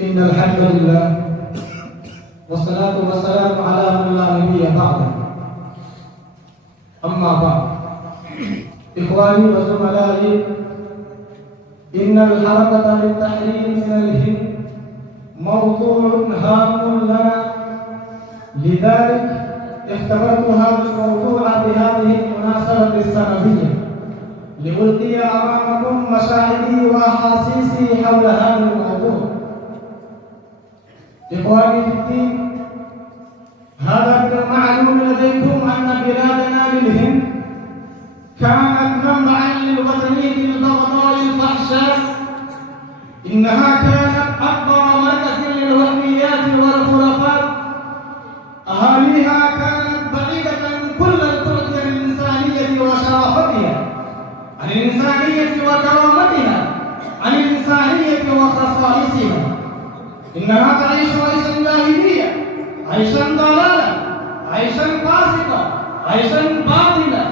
إن الحمد لله والصلاة والسلام على من لا نبي بعده. أما بعد، إخواني وزملائي، إن الحركة للتحرير من الهند موضوع هام لنا، لذلك اختبرت هذا الموضوع بهذه المناسبة السنوية لألقي أمامكم مشاعري وأحاسيسي حول هذا الموضوع. إخواني في الدين، هذا من المعلوم لديكم أن بلادنا للهند كانت منبعا للوطنية البغضاء الفحشاء. إنها كانت أكبر مركز للوهميات والخرافات. أهاليها كانت بعيدة كل البعد عن الإنسانية وشرافتها، عن الإنسانية وكرامتها، عن الإنسانية وخصائصها. إنها تعيش عيشا جاهليا، عيشا ضلالا، عيشا فاسقا، عيشا باطلا،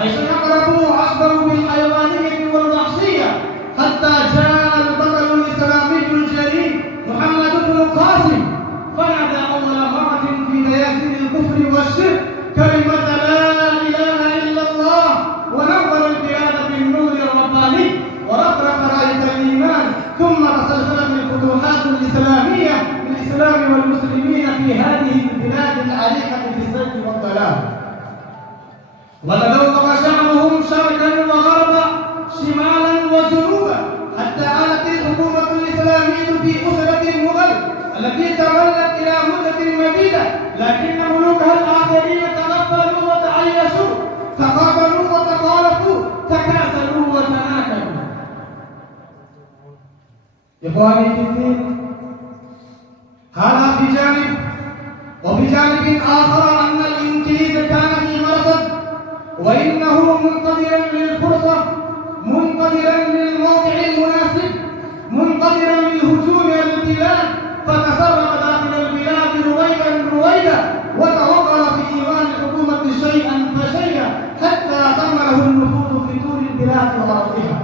عيشا أقرب وأشبه بالحيوانية والوحشية، حتى جاء البطل الإسلامي الجليل محمد بن قاسم فنادى أول مرة في ميادين الكفر والشرك كلمة لا إله إلا الله، ونور البلاد بالنور الرباني ورفرف راية الإيمان، ثم تسلسلت الفتوحات الإسلامية للإسلام والمسلمين في هذه البلاد العريقة في الزيغ والضلال. وتدوق شعبهم شرقا وغربا، شمالا وجنوبا، حتى آلت الحكومة الإسلامية في أسرة المغل التي تولت إلى مدة مديدة، لكن ملوكها الآخرين تغفلوا وتعيشوا، تقابلوا وتخالفوا، تكاسلوا وتناكلوا. إخواني في الدين، هذا في جانب، وفي جانب آخر أن الإنجليز كان في مرصد، وإنه منتظرا للفرصة، منتظرا للموقع المناسب، منتظرا للهجوم على البلاد، فتسرب داخل البلاد رويدا وتوغل في ديوان الحكومة شيئا فشيئا حتى ضمنه النفوذ في طول البلاد وغربها.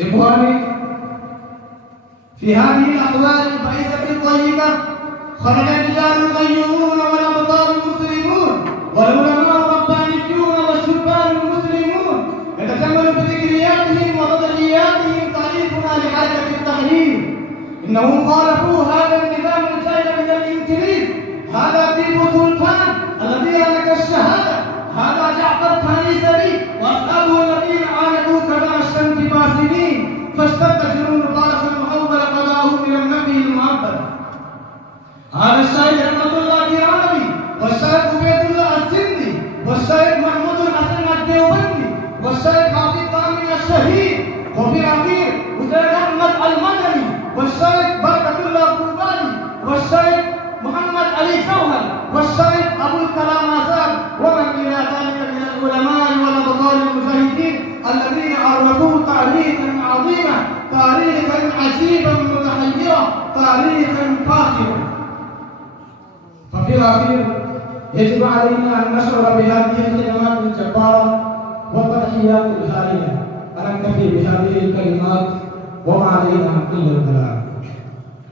إخواني، في هذه الأحوال البائسة الطيبة خرج الرجال القيومون والأبطال المسلمون والعلماء الربانيون والشبان المسلمون، يتجمل بذكرياتهم وتضحياتهم تعريفنا لحركة التحرير. إنهم خالفوا هذا النظام الجاي من الإنجليز، هذا تيبو سلطان الذي هلك الشهادة، هذا جعفر الثاني وأصحابه الذين عانقوا كداء الشمس باسمين، فاشتد جنون طارق المحول قضاءه من النبي المعبد. هذا الشاعر رحمة الله العربي، والشاعر عبيد الله السندي، والشاعر محمود الحسن الديوبندي، والشاعر حافظ طامي الشهيد، وفي الأخير حسين أحمد المدني، والشاعر بركة الله القرباني، والشاعر محمد علي جوهر، والشاعر أبو الكلام آزاد، ومن إلى ذلك من العلماء والأبطال المجاهدين الذين عرفوا تاريخا عظيما، تاريخا عجيبا متحيرا، تاريخا فاخرا. ففي الأخير يجب علينا أن نشعر بهذه الخدمات الجبارة والتضحيات الهائلة. أنا أكتفي بهذه الكلمات وما علينا إلا البلاغ.